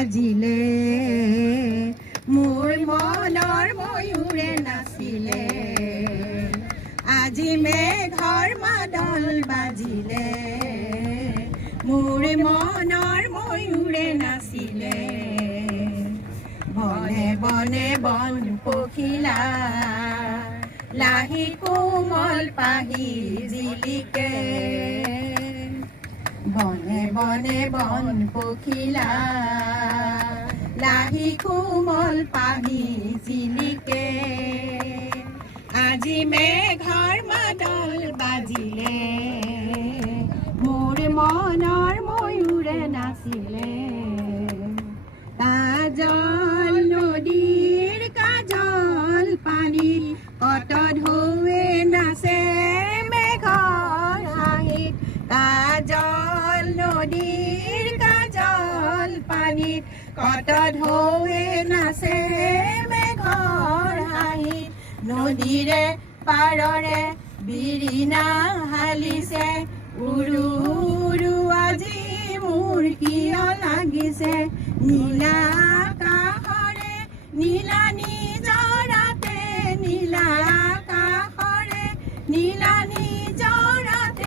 বাজিলে মোৰ মনৰ ময়ূৰে নাচিলে আজি মেঘৰ মাদল বাজিলে মোৰ মনৰ ময়ূৰে নাচিলে বনে বনে বন পখিলা লাহি কোমল পাহি জিলিকে বনে বনে বন পখিলা লাহি কোমল পাহি জিলিকে আজি মেঘৰ মাদল বাজিলে মোৰ মনৰ ময়ূৰে নাচিলে কাজল নদীৰ কাজল পানী কত ঢৌৱে নাচে মেঘৰ হাঁহিত কাজল নদীৰ কাজল পানীত কত ঢৌৱে নাচে মেঘৰ হাঁহিত নদীৰে পাৰৰে বিৰিণা হালিছে উৰু উৰু আজি মোৰ কিয় লাগিছে নীলা আকাশৰে নীলা নিজৰাতে নীলা আকাশৰে নীলা